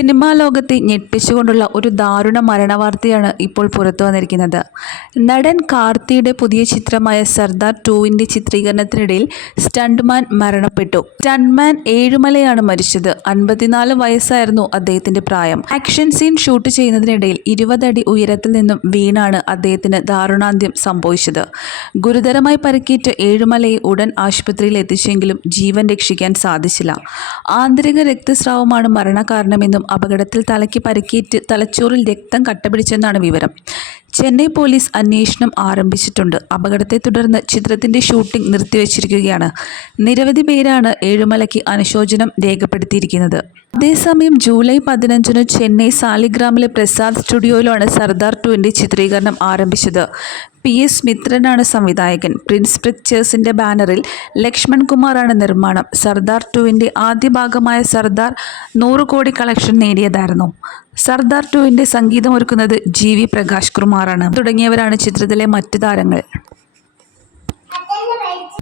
Cinema ലോകത്തെ ഞെട്ടിച്ചുകൊണ്ടുള്ള ഒരു ദാരുണ മരണവാർത്തയാണ് ഇപ്പോൾ പുറത്തു വന്നിരിക്കുന്നത്. നടൻ കാർത്തിയുടെ പുതിയ ചിത്രമായ സർദാർ ടൂവിന്റെ ചിത്രീകരണത്തിനിടയിൽ സ്റ്റണ്ട്മാൻ മരണപ്പെട്ടു. സ്റ്റണ്ട്മാൻ ഏഴുമലയാണ് മരിച്ചത്. അൻപത്തിനാല് വയസ്സായിരുന്നു അദ്ദേഹത്തിന്റെ പ്രായം. ആക്ഷൻ സീൻ ഷൂട്ട് ചെയ്യുന്നതിനിടയിൽ ഇരുപതടി ഉയരത്തിൽ നിന്നും വീണാണ് അദ്ദേഹത്തിന് ദാരുണാന്ത്യം സംഭവിച്ചത്. ഗുരുതരമായി പരിക്കേറ്റ് ഏഴുമലയെ ഉടൻ ആശുപത്രിയിൽ എത്തിച്ചെങ്കിലും ജീവൻ രക്ഷിക്കാൻ സാധിച്ചില്ല. ആന്തരിക രക്തസ്രാവമാണ് മരണകാരണമെന്നും അപകടത്തിൽ തലയ്ക്ക് പരിക്കേറ്റ് തലച്ചോറിൽ രക്തം കട്ടപിടിച്ചെന്നാണ് വിവരം. ചെന്നൈ പോലീസ് അന്വേഷണം ആരംഭിച്ചിട്ടുണ്ട്. അപകടത്തെ തുടർന്ന് ചിത്രത്തിന്റെ ഷൂട്ടിംഗ് നിർത്തിവച്ചിരിക്കുകയാണ്. നിരവധി പേരാണ് ഏഴുമലയ്ക്ക് അനുശോചനം രേഖപ്പെടുത്തിയിരിക്കുന്നത്. അതേസമയം ജൂലൈ പതിനഞ്ചിന് ചെന്നൈ സാലിഗ്രാമിലെ പ്രസാദ് സ്റ്റുഡിയോയിലാണ് സർദാർ ടുവിന്റെ ചിത്രീകരണം ആരംഭിച്ചത്. പി എസ് മിത്രനാണ് സംവിധായകൻ. പ്രിൻസ് പിക്ചേഴ്സിന്റെ ബാനറിൽ ലക്ഷ്മൺ കുമാറാണ് നിർമ്മാണം. സർദാർ ടുവിന്റെ ആദ്യ ഭാഗമായ സർദാർ നൂറ് കോടി കളക്ഷൻ നേടിയതായിരുന്നു. സർദാർ ടുവിന്റെ സംഗീതമൊരുക്കുന്നത് ജി വി പ്രകാശ് കുമാറാണ്. തുടങ്ങിയവരാണ് ചിത്രത്തിലെ മറ്റു താരങ്ങൾ.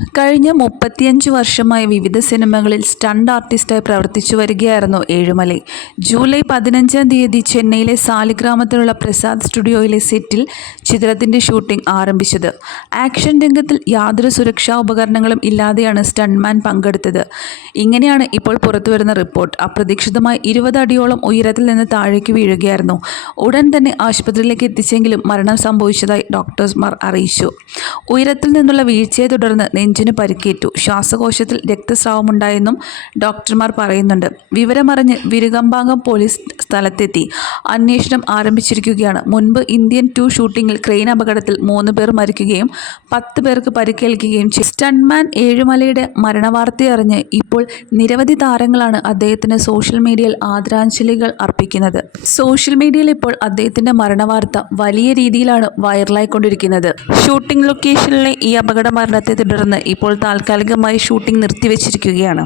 കഴിഞ്ഞ മുപ്പത്തിയഞ്ച് വർഷമായി വിവിധ സിനിമകളിൽ സ്റ്റണ്ട് ആർട്ടിസ്റ്റായി പ്രവർത്തിച്ചു വരികയായിരുന്നു ഏഴുമലൈ. ജൂലൈ പതിനഞ്ചാം തീയതി ചെന്നൈയിലെ സാലിഗ്രാമത്തിലുള്ള പ്രസാദ് സ്റ്റുഡിയോയിലെ സെറ്റിൽ ചിത്രത്തിന്റെ ഷൂട്ടിംഗ് ആരംഭിച്ചത്. ആക്ഷൻ രംഗത്തിൽ യാതൊരു സുരക്ഷാ ഉപകരണങ്ങളും ഇല്ലാതെയാണ് സ്റ്റണ്ട്മാൻ പങ്കെടുത്തത്. ഇങ്ങനെയാണ് ഇപ്പോൾ പുറത്തുവരുന്ന റിപ്പോർട്ട്. അപ്രതീക്ഷിതമായി ഇരുപത് അടിയോളം ഉയരത്തിൽ നിന്ന് താഴേക്ക് വീഴുകയായിരുന്നു. ഉടൻ തന്നെ ആശുപത്രിയിലേക്ക് എത്തിച്ചെങ്കിലും മരണം സംഭവിച്ചതായി ഡോക്ടേഴ്സ്മാർ അറിയിച്ചു. ഉയരത്തിൽ നിന്നുള്ള വീഴ്ചയെ തുടർന്ന് നെഞ്ചിന് പരിക്കേറ്റു. ശ്വാസകോശത്തിൽ രക്തസ്രാവമുണ്ടായെന്നും ഡോക്ടർമാർ പറയുന്നുണ്ട്. വിവരമറിഞ്ഞ് വിരുകമ്പാങ്കം പോലീസ് സ്ഥലത്തെത്തി. അന്വേഷണം ആരംഭിച്ചിരിക്കുകയാണ്. മുൻപ് ഇന്ത്യൻ ടു ഷൂട്ടിങ്ങിൽ ക്രെയിൻ അപകടത്തിൽ മൂന്ന് പേർ മരിക്കുകയും പത്ത് പേർക്ക് പരിക്കേൽക്കുകയും ചെയ്തു. സ്റ്റൺമാൻ ഏഴുമലയുടെ മരണവാർത്തയറിഞ്ഞ് ഇപ്പോൾ നിരവധി താരങ്ങളാണ് അദ്ദേഹത്തിന് സോഷ്യൽ മീഡിയയിൽ ആദരാഞ്ജലികൾ അർപ്പിക്കുന്നത്. സോഷ്യൽ മീഡിയയിൽ ഇപ്പോൾ അദ്ദേഹത്തിന്റെ മരണവാർത്ത വലിയ രീതിയിലാണ് വൈറലായിക്കൊണ്ടിരിക്കുന്നത്. ഷൂട്ടിംഗ് ലൊക്കേഷനിലെ ഈ അപകട മരണത്തെ തുടർന്ന് ഇപ്പോൾ താൽക്കാലികമായി ഷൂട്ടിംഗ് നിർത്തിവെച്ചിരിക്കുകയാണ്.